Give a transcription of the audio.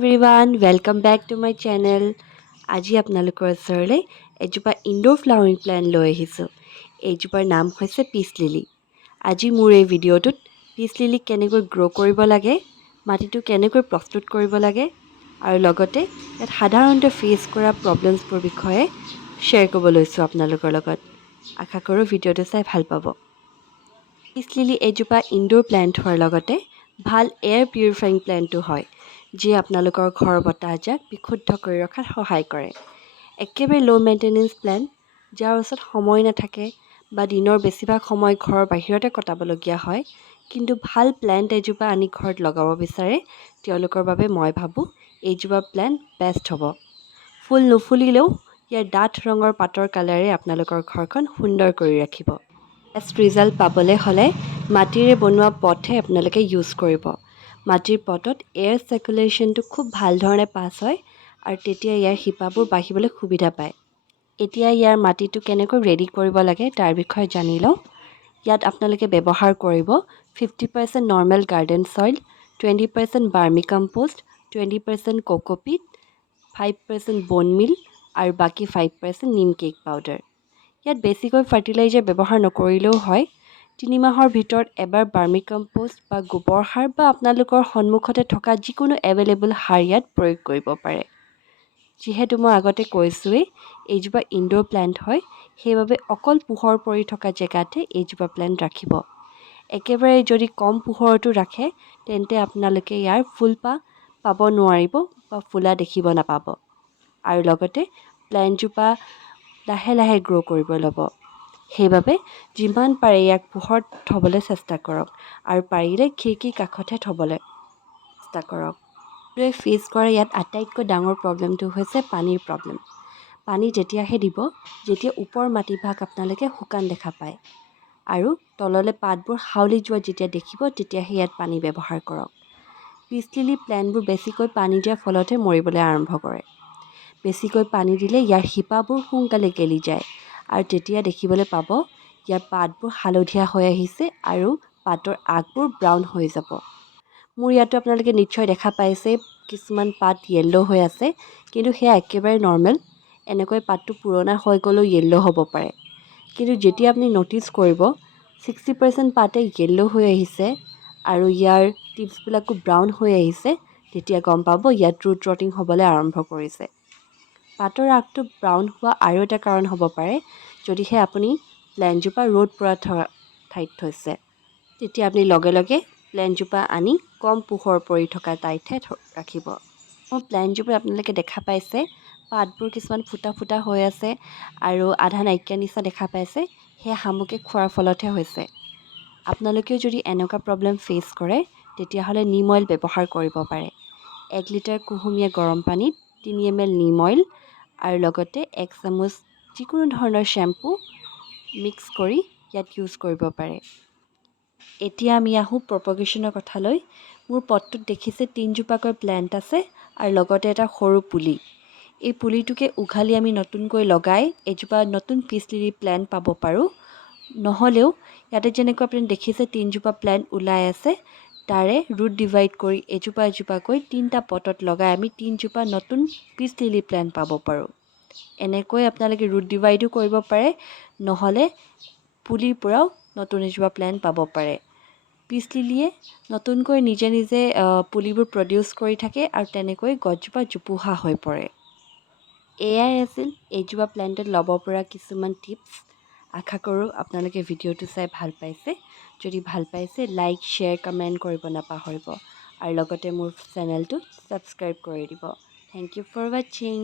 everyone, welcome back to my channel. আজি আপোনালোকৰ ওচৰলৈ এজোপা ইনডোৰ ফ্লাৱাৰিং প্লান্ট লৈ আহিছোঁ। এইজোপাৰ নাম হৈছে পিচ লিলি। আজি মোৰ এই ভিডিঅ'টোত পিচ লিলি কেনেকৈ গ্ৰ' কৰিব লাগে, মাটিটো কেনেকৈ প্ৰস্তুত কৰিব লাগে আৰু লগতে ইয়াত সাধাৰণতে ফেচ কৰা প্ৰব্লেমছবোৰ বিষয়ে শ্বেয়াৰ কৰিব লৈছোঁ আপোনালোকৰ লগত। আশা কৰোঁ ভিডিঅ'টো চাই ভাল পাব। পিচ লিলি এজোপা ইনডোৰ প্লান্ট হোৱাৰ লগতে ভাল এয়াৰ পিউৰিফাইং প্লান্টো হয়, যিয়ে আপোনালোকৰ ঘৰৰ বতাহজাক বিশুদ্ধ কৰি ৰখাত সহায় কৰে। একেবাৰে ল' মেইনটেনেন্স প্লান্ট, যাৰ ওচৰত সময় নাথাকে বা দিনৰ বেছিভাগ সময় ঘৰৰ বাহিৰতে কটাবলগীয়া হয়, কিন্তু ভাল প্লান্ট এজোপা আনি ঘৰত লগাব বিচাৰে, তেওঁলোকৰ বাবে মই ভাবোঁ এইজোপা প্লান্ট বেষ্ট হ'ব। ফুল নুফুলিলেও ইয়াৰ ডাঠ ৰঙৰ পাতৰ কালাৰে আপোনালোকৰ ঘৰখন সুন্দৰ কৰি ৰাখিব। বেষ্ট ৰিজাল্ট পাবলৈ হ'লে মাটিৰে বনোৱা পটহে আপোনালোকে ইউজ কৰিব। মাটিৰ পটত এয়াৰ চাৰ্কুলেশ্যনটো খুব ভাল ধৰণে পাছ হয় আৰু তেতিয়া ইয়াৰ শিপাবোৰ বাঢ়িবলৈ সুবিধা পায়। এতিয়া ইয়াৰ মাটিটো কেনেকৈ ৰেডি কৰিব লাগে তাৰ বিষয়ে জানি লওঁ। ইয়াত আপোনালোকে ব্যৱহাৰ কৰিব 50% নৰ্মেল গাৰ্ডেন চইল, 20% বাৰ্মি কম্পোষ্ট, 20% কোকোপিট, 5% বোন মিল আৰু বাকী 5% নিম কেক পাউডাৰ। ইয়াত বেছিকৈ ফাৰ্টিলাইজাৰ ব্যৱহাৰ নকৰিলেও হয়। 3 মাহৰ ভিতৰত এবাৰ বাৰ্মি কম্পোষ্ট বা গোবৰ সাৰ বা আপোনালোকৰ সন্মুখতে থকা যিকোনো এভেইলেবল সাৰ ইয়াত প্ৰয়োগ কৰিব পাৰে। যিহেতু মই আগতে কৈছোঁৱেই এইজোপা ইনডোৰ প্লান্ট হয়, সেইবাবে অকল পোহৰ পৰি থকা জেগাতে এইজোপা প্লান্ট ৰাখিব। একেবাৰে যদি কম পোহৰতো ৰাখে তেন্তে আপোনালোকে ইয়াৰ ফুলপাহ পাব নোৱাৰিব বা ফুলা দেখিব নাপাব। আৰু লগতে প্লান্টজোপা লাহে লাহে গ্ৰ' কৰিব ল'ব। সেইবাবে যিমান পাৰে ইয়াক পোহৰত থ'বলৈ চেষ্টা কৰক আৰু পাৰিলে খিৰিকীৰ কাষতহে থ'বলৈ চেষ্টা কৰক। ফেচ কৰা ইয়াত আটাইতকৈ ডাঙৰ প্ৰব্লেমটো হৈছে পানীৰ প্ৰব্লেম। পানী তেতিয়াহে দিব যেতিয়া ওপৰ মাটিভাগ আপোনালোকে শুকান দেখা পায় আৰু তললৈ পাতবোৰ হাউলি যোৱা যেতিয়া দেখিব তেতিয়াহে ইয়াত পানী ব্যৱহাৰ কৰক। পিচ লিলি প্লান্টবোৰ বেছিকৈ পানী দিয়াৰ ফলতহে মৰিবলৈ আৰম্ভ কৰে। বেছিকৈ পানী দিলে ইয়াৰ শিপাবোৰ সোনকালে গেলি যায় আৰু তেতিয়া দেখিবলৈ পাব ইয়াৰ পাতবোৰ হালধীয়া হৈ আহিছে আৰু পাতৰ আগবোৰ ব্ৰাউন হৈ যাব। মোৰ ইয়াতো আপোনালোকে নিশ্চয় দেখা পাইছে কিছুমান পাত য়েল্ল' হৈ আছে, কিন্তু সেয়া একেবাৰে নৰ্মেল। এনেকৈ পাতটো পুৰণা হৈ গ'লেও য়েল্ল' হ'ব পাৰে। কিন্তু যেতিয়া আপুনি ন'টিছ কৰিব 60% পাতে য়েল্ল' হৈ আহিছে আৰু ইয়াৰ টিপছবিলাকো ব্ৰাউন হৈ আহিছে, তেতিয়া গম পাব ইয়াত ৰুট ৰটিং হ'বলৈ আৰম্ভ কৰিছে। পাতৰ আগটো ব্ৰাউন হোৱা আৰু এটা কাৰণ হ'ব পাৰে, যদিহে আপুনি প্লান্টজোপা ৰ'দ পৰা ঠাইত থৈছে, তেতিয়া আপুনি লগে লগে প্লান্টজোপা আনি কম পোহৰ পৰি থকা ঠাইতহে ৰাখিব। মোৰ প্লান্টজোপা আপোনালোকে দেখা পাইছে পাতবোৰ কিছুমান ফুটা ফুটা হৈ আছে আৰু আধা নাইকিয়া নিচিনা দেখা পাইছে, সেয়া শামুকে খোৱাৰ ফলতহে হৈছে। আপোনালোকেও যদি এনেকুৱা প্ৰব্লেম ফেচ কৰে তেতিয়াহ'লে নিম অইল ব্যৱহাৰ কৰিব পাৰে। 1 লিটাৰ কুহুমীয়া গৰম পানীত 3 ml নিম অইল আৰু লগতে 1 চামুচ যিকোনো ধৰণৰ শ্বেম্পু মিক্স কৰি ইয়াত ইউজ কৰিব পাৰে। এতিয়া আমি আহোঁ প্ৰপগেশ্যনৰ কথালৈ। মোৰ পটটোত দেখিছে 3জোপাকৈ প্লান্ট আছে আৰু লগতে এটা সৰু পুলি। এই পুলিটোকে উঘালি আমি নতুনকৈ লগাই এজোপা নতুন পিচ লিলি প্লান্ট পাব পাৰোঁ। নহ'লেও ইয়াতে যেনেকৈ আপুনি দেখিছে 3জোপা প্লান্ট ওলাই আছে, তাৰে ৰুট ডিভাইড কৰি এজোপা এজোপাকৈ 3টা পটত লগাই আমি 3জোপা নতুন পিচ লিলি প্লান্ট পাব পাৰোঁ। এনেকৈ আপোনালোকে ৰুট ডিভাইডো কৰিব পাৰে, নহ'লে পুলিৰ পৰাও নতুন এজোপা প্লান্ট পাব পাৰে। পিচ লিলিয়ে নতুনকৈ নিজে নিজে পুলিবোৰ প্ৰডিউচ কৰি থাকে আৰু তেনেকৈ গছজোপা জোপোহা হৈ পৰে। এয়াই আছিল এইজোপা প্লান্টত ল'ব পৰা কিছুমান টিপছ। আশা কৰোঁ আপোনালোকে ভিডিঅ'টো চাই ভাল পাইছে। যদি ভাল পাইছে লাইক, শ্বেয়াৰ, কমেণ্ট কৰিব নাপাহৰিব আৰু লগতে মোৰ চেনেলটো ছাবস্ক্ৰাইব কৰি দিব। থেংক ইউ ফৰ ৱাচিং।